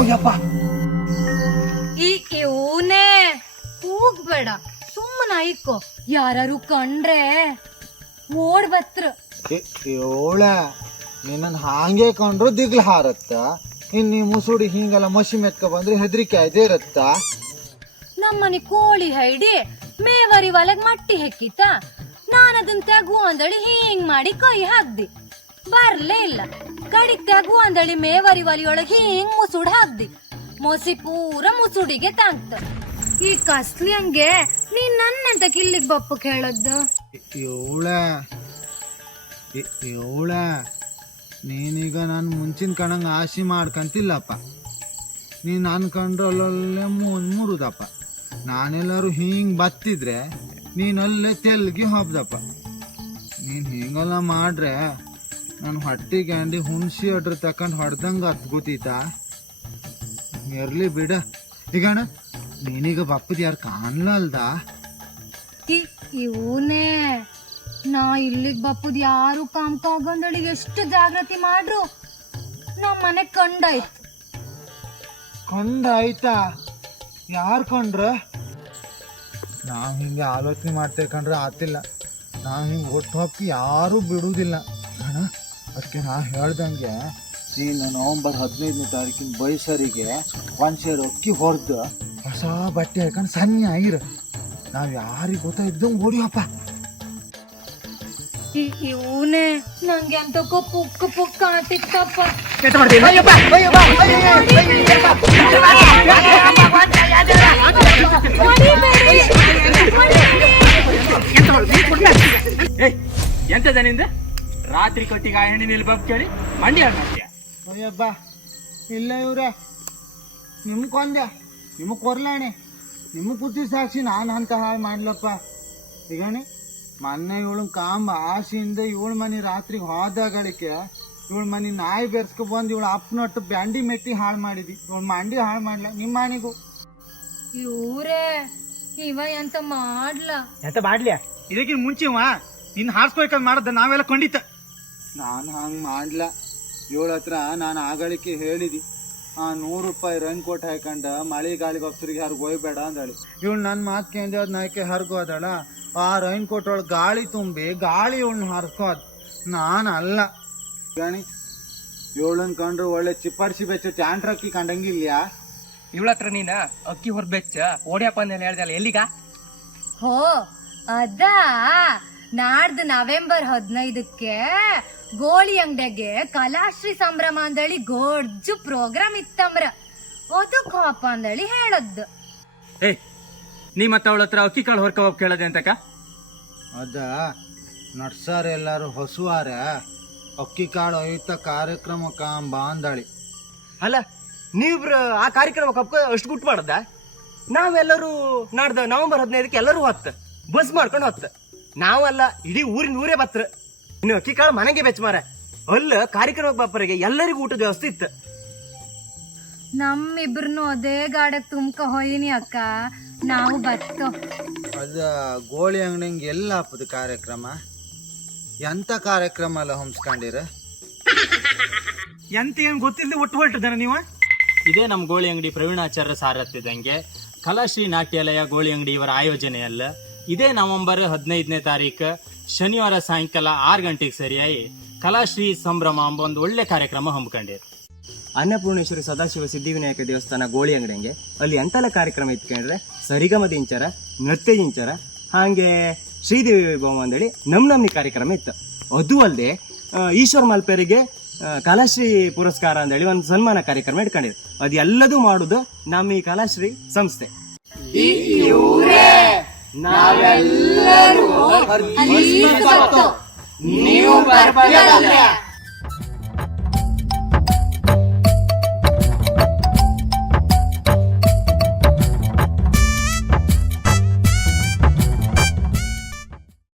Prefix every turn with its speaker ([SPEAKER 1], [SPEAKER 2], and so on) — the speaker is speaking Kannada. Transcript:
[SPEAKER 1] ಅಯ್ಯಪ್ಪ
[SPEAKER 2] ಈ ಊನೇ ಕೂಗ್ಬೇಡ ಸುಮ್ಮನ ಐಕೋ ಯಾರು ಕಂಡ್ರೆ ಓಡ್ ಬತ್ರ.
[SPEAKER 1] ಏಳ ನಿನ್ನ ಹಾಂಗೆ ಕಂಡ್ರು ದಿಗ್ಲ ಹಾರತ್ತ? ಇನ್ ನೀ ಮುಸುಡಿ ಹಿಂಗೆಲ್ಲ ಮಸಿ ಮೆತ್ಕ ಬಂದ್ರೆ ಹೆದರಿಕೆ ಆಯ್ದೇ ಇರತ್ತ?
[SPEAKER 2] ನಮ್ಮನೆ ಕೋಳಿ ಹೈಡಿ ಮೇವರಿ ಒಳಗ್ ಮಟ್ಟಿ ಹೆಕ್ಕಿತ ನಾನು ಅದನ್ನ ತೆಗು ಅಂದಳಿ ಹಿಂಗ್ ಮಾಡಿ ಕೈ ಹಾಕ್ದಿ. ಬರ್ಲೇ ಇಲ್ಲ. ಅಂದಳಿ ಮೇವರಿ ಒಲಿಯೊಳಗ್ ಹಿಂಗ್ ಮುಸುಡ್ ಹಾಕ್ದಿ? ಮೊಸಿ ಪೂರ ಮುಸುಡಿಗೆ ತಾಂಗ್ತ. ಈ ಕಸ್ಲಿ ಹಂಗೆ ನೀನ್ ನನ್ನೆಂತ ಕಿಲ್ಲಿಗ್ ಬಪ್ಪ ಕೇಳದ್ದು
[SPEAKER 1] ಏಳ ಏಳ ನೀನೀಗ ನಾನು ಮುಂಚಿನ ಕಣಂಗ ಆಶಿ ಮಾಡ್ಕಂತಿಲ್ಲಪ್ಪ. ನೀನು ಅನ್ಕೊಂಡ್ರೆ ಅಲ್ಲಲ್ಲೇ ಮೂನ್ ಮುರುದಪ್ಪ. ನಾನೆಲ್ಲರೂ ಹಿಂಗೆ ಬತ್ತಿದ್ರೆ ನೀನಲ್ಲೇ ತೆಲ್ಗಿ ಹಬ್ದಪ್ಪ. ನೀನು ಹಿಂಗೆಲ್ಲ ಮಾಡ್ರೆ ನಾನು ಹೊಟ್ಟೆ ಗ್ಯಾಂಡಿ ಹುಣ್ಸಿ ಅಡ್ರ ತಕೊಂಡು ಹೊಡೆದಂಗೆ ಹತ್ ಇರಲಿ ಬಿಡ. ಬಿಡ ಅಣ್ಣ ನೀನೀಗ ಬಪ್ಪದ ಯಾರು ಕಾಣಲಲ್ದ?
[SPEAKER 2] ಇವನೇ ನಾ ಇಲ್ಲಿಗೆ ಬಪ್ಪದ ಯಾರು ಕಾಮ್ಕ ಹೋಗಂದಳಿ ಎಷ್ಟು ಜಾಗೃತಿ ಮಾಡ್ರು? ನಮ್ ಮನೆ ಕಂಡಾಯ್ತು.
[SPEAKER 1] ಕಂಡಾಯ್ತಾ? ಯಾರು ಕಂಡ್ರ? ನಾವು ಹಿಂಗೆ ಆಲೋಚನೆ ಮಾಡ್ತೇವೆ ಕಂಡ್ರೆ ಆತಿಲ್ಲ. ನಾವು ಹಿಂಗೆ ಒಟ್ಟು ಹಾಕಿ ಯಾರೂ ಬಿಡುವುದಿಲ್ಲ ಅಣ್ಣ ಅದಕ್ಕೆ ನಾ ಹೇಳ್ದಂಗೆ ನೀನು ನವಂಬರ್ ಹದಿನೈದನೇ ತಾರೀಕಿನ ಬೈಸರಿಗೆ ಒಂದು ಸೇರು ಅಕ್ಕಿ ಹೊರ್ದು ಹೊಸ ಬಟ್ಟೆ ಹಾಕೊಂಡು ಸಣ್ಣ ಆಗಿರ ನಾವು ಯಾರಿಗೆ ಗೊತ್ತಾಯ್ದಂಗೆ ಓಡಿಯಪ್ಪ.
[SPEAKER 2] ಇವನೇ ನಂಗೆ ಅಂತ ಪುಕ್ಕ ಪುಕ್ಕ ಅಂತಿತ್ತಪ್ಪ
[SPEAKER 3] ಏಯ್ ಎಂತದ ನಿಂದ ರಾತ್ರಿ ಕೊಟ್ಟಿಗೆ ಆ ಹೆಣ್ಣಿನ ಬಬ್ ಕೇಳಿ ಮಂಡಿ ಹಾಳು ಮಾಡ್ತೀಯ?
[SPEAKER 1] ಅಯ್ಯಬ್ಬ ಇಲ್ಲ ಇವ್ರೆ. ನಿಮ್ ಕೊಂದೆ. ನಿಮ್ ಕೊರ್ಲಾಣೆ. ನಿಮ್ಮ ಕುತ್ತಿ ಸಾಕ್ಷಿ ನಾನು ಅಂತ ಹಾಳು ಮಾಡ್ಲಪ್ಪ. ಈಗಣಿ ಮೊನ್ನೆ ಇವಳು ಕಾಂಬ ಆಸೆಯಿಂದ ಇವಳು ಮನೆ ರಾತ್ರಿಗೆ ಹೋದಾಗಳಿಕೆ ಇವಳು ಮನೆ ನಾಯಿ ಬೆರ್ಸ್ಕೊ ಬಂದು ಇವಳು ಅಪ್ಪನೊಟ್ಟು ಬ್ಯಾಂಡಿ ಮೆಟ್ಟಿ ಹಾಳು ಮಾಡಿದಿ. ಇವಳು ಮಂಡಿ ಹಾಳು ಮಾಡ್ಲ ನಿಮ್ಮ ಮನೆಗೂ.
[SPEAKER 2] ಇವ್ರೇ ಇವ ಎಂತ ಮಾಡ್ಲ?
[SPEAKER 3] ಎಂತ ಮಾಡ್ಲಿಯಾ? ಇದಕ್ಕಿಂತ ಮುಂಚೆವ ನಿನ್ನ ಹಾರಿಸ್ಬೇಕಂತ ಮಾಡದ ನಾವೆಲ್ಲ ಖಂಡಿತ
[SPEAKER 1] ನಾನು ಹಂಗೆ ಮಾಡ್ಲ. ಏಳು ಹತ್ರ ನಾನು ಆಗಳಿಕೆ ಹೇಳಿದಿ. ಆ ನೂರು ರೂಪಾಯಿ ರನ್ ಕೋಟ್ ಹಾಕೊಂಡ ಮಳೆ ಗಾಳಿ ಒಬ್ಸರಿಗೆ ಹರ್ಗ್ ಹೋಯ್ಬೇಡ ಅಂದಳಿ. ಇವಳು ನನ್ನ ಮಾತು ಕೇಂದ್ರ ನಾಯ್ಕೆ ಹರ್ಗೋದಳ ಆ ರೈನ್ ಕೋಟ್ ಒಳಗೆ ಗಾಳಿ ತುಂಬಿ ಗಾಳಿ ಇವಳನ್ನ ಹರ್ಕೋದ್ ನಾನು ಅಲ್ಲ. ಗಣಿ ಇವಳನ್ನ ಕಂಡ್ರು ಒಳ್ಳೆ ಚಿಪ್ಪಾಡ್ಸಿ ಬೆಚ್ಚ ಚಾಂಟ್ರಕ್ಕಿ ಕಂಡಂಗಿಲ್ಯಾ?
[SPEAKER 3] ಇವಳ ಹತ್ರ ನೀನ ಅಕ್ಕಿ ಹೊರಬೆಚ್ಚ ಓಡ್ಯಪ್ಪ ಅಂತ ಹೇಳ್ದಲ್ಲ ಎಲ್ಲಿಗ?
[SPEAKER 2] ಹೋ ಅದಾ? ನಾಡ್ದು ನವೆಂಬರ್ ಹದಿನೈದಕ್ಕೆ ಗೋಳಿ ಅಂಗಡಿಗೆ ಕಲಾಶ್ರೀ ಸಂಭ್ರಮ ಅಂದಳಿ ಗೋಡ್ಜು ಪ್ರೋಗ್ರಾಮ್ ಇತ್ತಂಬ್ರ. ಅದು ಕೋಪ ಅಂದಳಿ ಹೇಳದ್ದು.
[SPEAKER 3] ಏಯ್ ನೀ ಮತ್ತ ಅವಳ ಹತ್ರ ಅಕ್ಕಿ ಕಾಳು ಹೊರ್ಕ ಹೋಗ್ ಕೇಳದೆ ಅಂತಕ
[SPEAKER 1] ಅದ ನಡ್ಸಾರ ಎಲ್ಲಾರು ಹೊಸುವಾರ ಅಕ್ಕಿ ಕಾಳು ಒಯ್ತ ಕಾರ್ಯಕ್ರಮ ಕಾಂಬ ಅಂದಳಿ
[SPEAKER 4] ಅಲ್ಲ ನೀವಿಬ್ರು ಆ ಕಾರ್ಯಕ್ರಮ ಕಪ್ಕ ಅಷ್ಟು ಗುಟ್ ಮಾಡದ? ನಾವೆಲ್ಲರೂ ನಾಡ್ದ ನವೆಂಬರ್ ಹದಿನೈದಕ್ಕೆ ಎಲ್ಲರೂ ಹತ್ತ ಬಸ್ ಮಾಡ್ಕೊಂಡು ಹತ್ತ. ನಾವಲ್ಲ ಇಡೀ ಊರಿನ ಊರೇ ಬತ್ರ ಇನ್ನು ಅಕ್ಕಿ ಕಾಳು ಮನೆಗೆ ಬೆಚ್ಚ ಮಾರ ಅಲ್ಲ ಕಾರ್ಯಕ್ರಮ ಬಾಪರಿಗೆ ಎಲ್ಲರಿಗೂ ಊಟದ ವ್ಯವಸ್ಥೆ ಇತ್ತು.
[SPEAKER 2] ನಮ್ಮಿಬ್ರು ಅದೇ ಗಾಡಕ್ ತುಮ್ಕ ಹೋಯಿನಿ ಅಕ್ಕ. ನಾವು ಬರ್ತೋ
[SPEAKER 1] ಅದ ಗೋಳಿ ಅಂಗಡಿಂಗ್ ಎಲ್ಲ ಹಾಪದು ಕಾರ್ಯಕ್ರಮ. ಎಂತ ಕಾರ್ಯಕ್ರಮ ಅಲ್ಲ ಹೊಮ್ಸ್ಕೊಂಡಿರ?
[SPEAKER 3] ಎಂತ ಏನ್ ಗೊತ್ತಿಲ್ಲದೆ ಒಟ್ಟು ಹೊರಟದನ ನೀವು? ಇದೇ ನಮ್ಮ ಗೋಳಿ ಅಂಗಡಿ ಪ್ರವೀಣಾಚಾರ್ಯ ಸಾರಥ್ಯದಂಗೆ. ಕಲಾಶ್ರೀ ನಾಟ್ಯಾಲಯ ಗೋಳಿ ಅಂಗಡಿ ಇವರ ಆಯೋಜನೆಯಲ್ಲ. ಇದೇ ನವೆಂಬರ್ ಹದಿನೈದನೇ ತಾರೀಕು ಶನಿವಾರ ಸಾಯಂಕಾಲ ಆರು ಗಂಟೆಗೆ ಸರಿಯಾಗಿ ಕಲಾಶ್ರೀ ಸಂಭ್ರಮ ಅಂಬ ಒಂದು ಒಳ್ಳೆ ಕಾರ್ಯಕ್ರಮ ಹಮ್ಮಿಕೊಂಡಿರು.
[SPEAKER 4] ಅನ್ನಪೂರ್ಣೇಶ್ವರಿ ಸದಾಶಿವ ಸಿದ್ಧಿವಿನಾಯಕ ದೇವಸ್ಥಾನ ಗೋಳಿ ಅಂಗಡಿಗೆ ಅಲ್ಲಿ ಎಂತೆಲ್ಲ ಕಾರ್ಯಕ್ರಮ ಇತ್ಕೊಂಡ್ರೆ ಸರಿಗಮ ದಿಂಚರ ನೃತ್ಯ ದಿಂಚರ ಹಾಗೆ ಶ್ರೀದೇವಿ ವೈಭವ ಅಂದೇಳಿ ನಮ್ ನಮ್ನಿ ಕಾರ್ಯಕ್ರಮ ಇತ್ತು. ಅದು ಅಲ್ಲದೆ ಈಶ್ವರ್ ಮಲ್ಪೇರಿಗೆ ಕಲಾಶ್ರೀ ಪುರಸ್ಕಾರ ಅಂದೇಳಿ ಒಂದು ಸನ್ಮಾನ ಕಾರ್ಯಕ್ರಮ ಇಟ್ಕೊಂಡಿದ್ರು ಅದೆಲ್ಲದೂ ಎಲ್ಲದೂ ಮಾಡುದು ನಮ್ಮ ಈ ಕಲಾಶ್ರೀ ಸಂಸ್ಥೆ.
[SPEAKER 2] ಅಲ್ಲಿ ನೀವು
[SPEAKER 4] ನೀವು